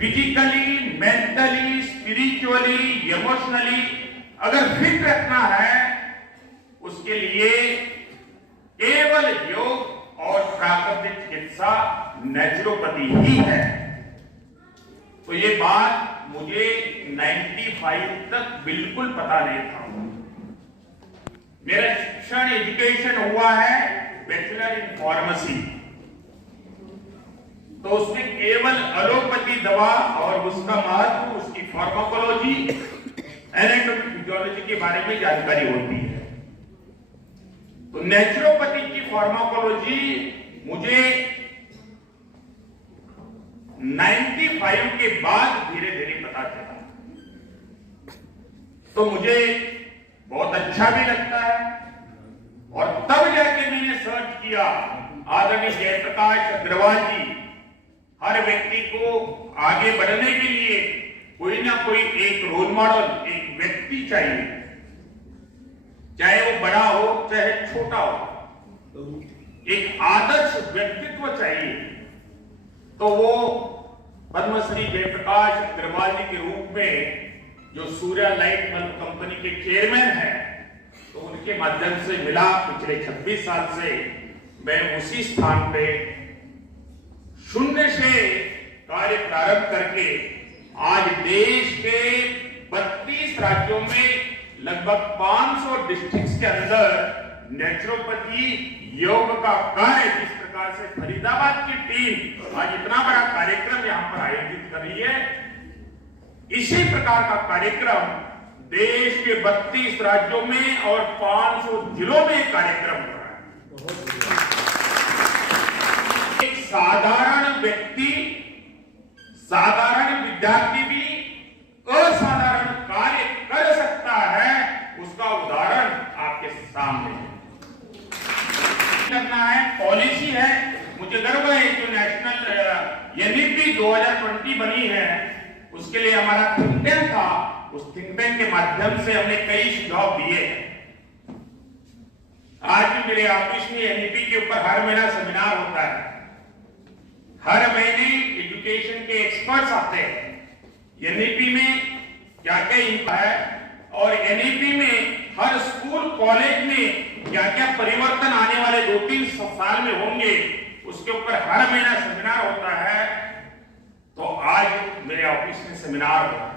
Physically, mentally, spiritually, emotionally अगर fit रखना है, उसके लिए केवल योग और प्राकृतिक चिकित्सा नेचुरोपैथी ही है। तो ये बात मुझे 95 तक बिल्कुल पता नहीं था। मेरा शिक्षण एजुकेशन हुआ है बैचलर इन फार्मेसी, तो उसमें केवल एलोपैथी दवा और उसका महत्व, उसकी फार्माकोलॉजी, एनाटॉमी, फिजियोलॉजी के बारे में जानकारी होती है। तो नेचुरोपैथी की फार्माकोलॉजी मुझे 95 के बाद धीरे धीरे पता चला, तो मुझे बहुत अच्छा भी लगता है। और तब जाके मैंने सर्च किया, आदरणीय जयप्रकाश अग्रवाल जी हर व्यक्ति को आगे बढ़ने के लिए कोई ना कोई एक रोल मॉडल, एक व्यक्ति चाहिए, चाहे वो बड़ा हो चाहे छोटा हो, एक आदर्श व्यक्तित्व चाहिए। तो वो पद्मश्री जयप्रकाश अग्रवाल जी के रूप में जो सूर्या लाइट बल्ब कंपनी के चेयरमैन हैं, तो उनके माध्यम से मिला। पिछले 26 साल से मैं उसी स्थान पे शून्य से कार्य प्रारंभ करके आज देश के 32 राज्यों में लगभग 500 डिस्ट्रिक्ट्स के अंदर नेचुरोपैथी योग का कार्य, जिस प्रकार से फरीदाबाद की टीम आज इतना बड़ा कार्यक्रम यहां पर आयोजित कर रही है, इसी प्रकार का कार्यक्रम देश के 32 राज्यों में और 500 जिलों में कार्यक्रम हो रहा है। एक साधारण व्यक्ति, साधारण विद्यार्थी भी असाधारण कार्य कर सकता है, उसका उदाहरण आपके सामने है। करना है, पॉलिसी है। मुझे गर्व है जो नेशनल एनईपी 2020 बनी है, उसके लिए हमारा थिंक टैंक था। उस थिंक टैंक के माध्यम से हमने कई सुझाव दिए। आज भी मेरे ऑफिस में एनईपी के ऊपर हर महीना सेमिनार होता है। हर महीने एजुकेशन के एक्सपर्ट्स आते हैं, एनईपी में क्या क्या इम्पैक्ट है और एनईपी में हर स्कूल कॉलेज में क्या क्या परिवर्तन आने वाले 2-3 साल में होंगे, उसके ऊपर हर महीना सेमिनार होता है। तो आज मेरे ऑफिस में सेमिनार हो रहा है।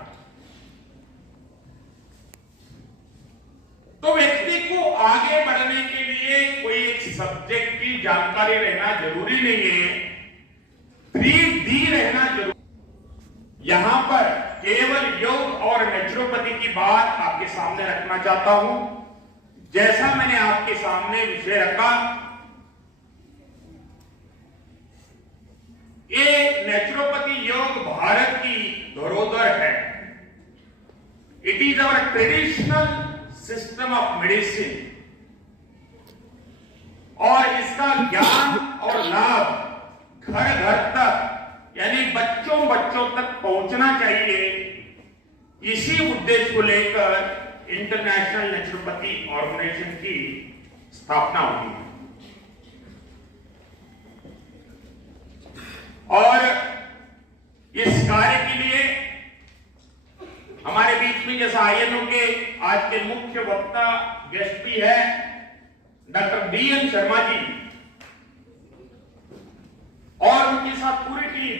तो व्यक्ति को आगे बढ़ने के लिए कोई एक सब्जेक्ट की जानकारी रहना जरूरी नहीं है, 3D रहना जरूरी। यहां पर केवल योग और नेचुरोपैथी की बात आपके सामने रखना चाहता हूं। जैसा मैंने आपके सामने विषय रखा, ये नेचुरोपैथी योग भारत की धरोहर है। It is our traditional system of medicine, और इसका ज्ञान और लाभ घर घर तक, यानी बच्चों बच्चों तक पहुंचना चाहिए। इसी उद्देश्य को लेकर इंटरनेशनल नेचुरोपैथी ऑर्गेनाइजेशन की स्थापना हुई है। और इस कार्य के लिए हमारे बीच में जैसा आईएनओ के आज के मुख्य वक्ता गेस्ट भी है डॉक्टर डीएन शर्मा जी, और उनके साथ पूरी टीम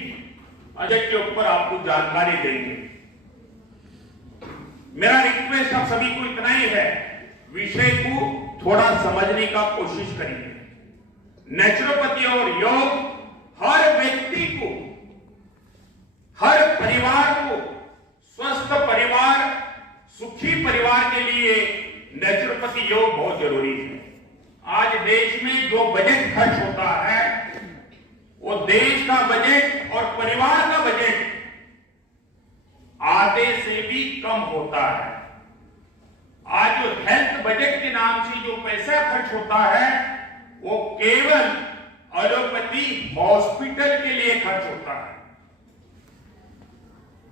बजट के ऊपर आपको जानकारी देंगे। मेरा रिक्वेस्ट आप सभी को इतना ही है, विषय को थोड़ा समझने का कोशिश करिए। नेचुरोपैथी और योग हर व्यक्ति को, हर परिवार को स्वस्थ परिवार, सुखी परिवार के लिए नेचुरोपैथी योग बहुत जरूरी है। आज देश में जो बजट खर्च होता है, वो देश का बजट और परिवार का बजट आधे से भी कम होता है। आज जो हेल्थ बजट के नाम से जो पैसा खर्च होता है, वो केवल एलोपैथी हॉस्पिटल के लिए खर्च होता है,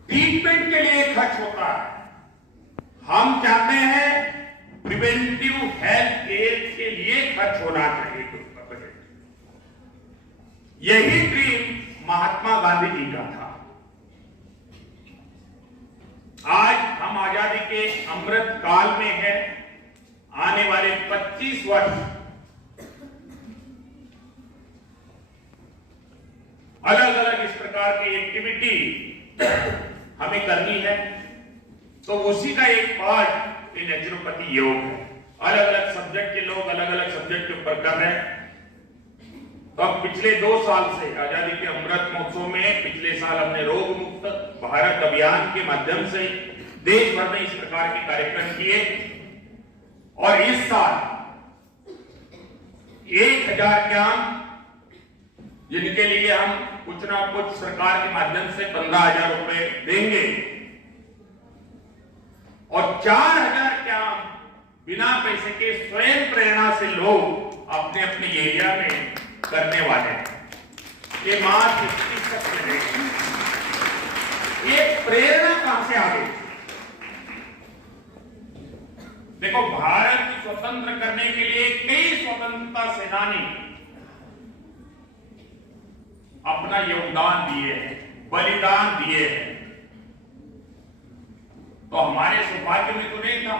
ट्रीटमेंट के लिए खर्च होता है। हम चाहते हैं प्रिवेंटिव हेल्थ केयर के लिए खर्च होना चाहिए बजट। यही ड्रीम महात्मा गांधी जी का था। के अमृत काल में है। आने वाले 25 वर्ष अलग अलग इस प्रकार की एक्टिविटी हमें करनी है। तो उसी का एक पार्ट ये नेचुरोपैथी योग है। अलग अलग सब्जेक्ट के लोग अलग अलग सब्जेक्ट के ऊपर कर रहे हैं। तो अब पिछले 2 साल से आजादी के अमृत महोत्सव में पिछले साल हमने रोग मुक्त भारत अभियान के माध्यम से देश भर में इस प्रकार के कार्यक्रम किए और इस साल 1000 कैंप जिनके लिए हम कुछ ना कुछ सरकार के माध्यम से 15,000 रुपए देंगे और 4,000 कैंप बिना पैसे के स्वयं प्रेरणा से लोग अपने अपने एरिया में करने वाले हैं। ये मार्च 21 तक चलेगा। ये प्रेरणा कहां से आ गई? देखो, भारत को स्वतंत्र करने के लिए कई स्वतंत्रता सेनानी अपना योगदान दिए हैं, बलिदान दिए हैं। तो हमारे सौभाग्य में तो नहीं था।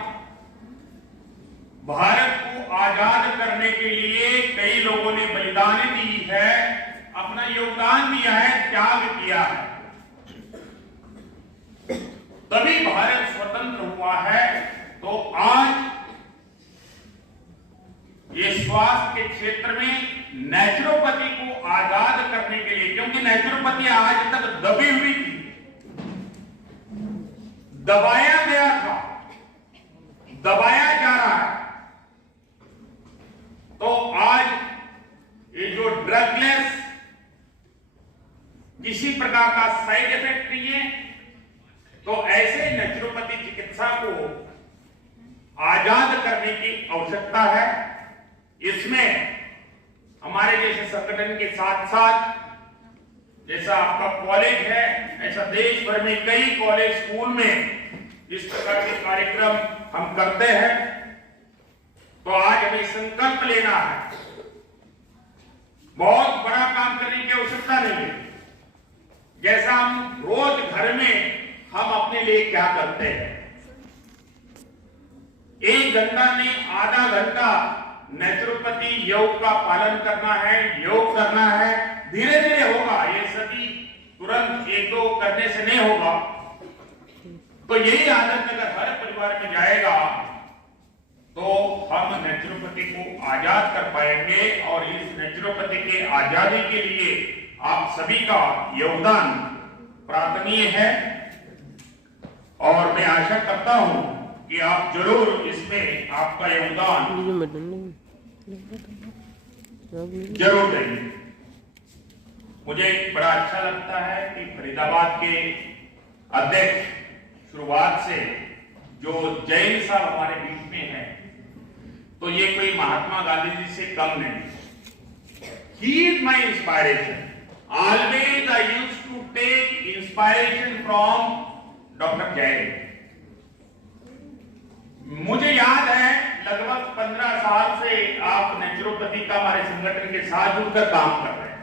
भारत को आजाद करने के लिए कई लोगों ने बलिदान दी है, अपना योगदान दिया है, त्याग किया है, तभी भारत स्वतंत्र हुआ है। तो आज ये स्वास्थ्य के क्षेत्र में नेचुरोपैथी को आजाद करने के लिए, क्योंकि नेचुरोपैथी आज तक दबी हुई थी, दबाया गया था, दबाया जा रहा है। तो आज ये जो ड्रगलेस, किसी प्रकार का साइड इफेक्ट नहीं है, तो ऐसे नेचुरोपैथी चिकित्सा को आजाद करने की आवश्यकता है। इसमें हमारे जैसे संगठन के साथ साथ, जैसा आपका कॉलेज है, ऐसा देश भर में कई कॉलेज स्कूल में इस प्रकार के कार्यक्रम हम करते हैं। तो आज हमें संकल्प लेना है। बहुत बड़ा काम करने की आवश्यकता नहीं है। जैसा हम रोज घर में हम अपने लिए क्या करते हैं, 1 घंटा में आधा घंटा नेचुरोपैथी योग का पालन करना है, योग करना है। धीरे धीरे होगा, ये सभी तुरंत 1-2 करने से नहीं होगा। तो यही आदत अगर हर परिवार में जाएगा तो हम नेचुरोपैथी को आजाद कर पाएंगे। और इस नेचुरोपैथी के आजादी के लिए आप सभी का योगदान प्रार्थनीय है और मैं आशा करता हूं कि आप जरूर इसमें आपका योगदान जरूर देंगे। मुझे बड़ा अच्छा लगता है कि फरीदाबाद के अध्यक्ष शुरुआत से जो जैन साहब हमारे बीच में है, तो ये कोई महात्मा गांधी जी से कम नहीं। He is my inspiration. Always I used to take inspiration from Dr. Jain. मुझे याद है लगभग 15 साल से आप नेचुरोपैथी का हमारे संगठन के साथ जुड़कर काम कर रहे हैं।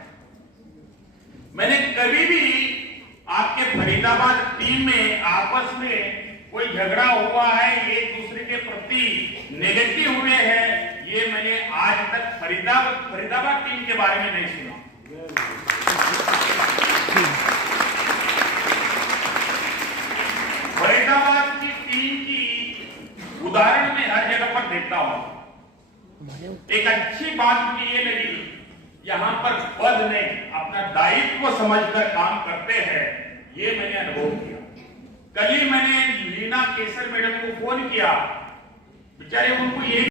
मैंने कभी भी आपके फरीदाबाद टीम में आपस में कोई झगड़ा हुआ है, एक दूसरे के प्रति नेगेटिव हुए हैं, ये मैंने आज तक फरीदाबाद टीम के बारे में नहीं सुना। फरीदाबाद की टीम की उदाहरण में हर जगह पर देखता हूं। एक अच्छी बात मुझे ये लगी, यहां पर पद ने अपना दायित्व समझकर काम करते हैं, ये मैंने अनुभव किया। कल ही मैंने लीना केसर मैडम को फोन किया, बेचारे उनको ये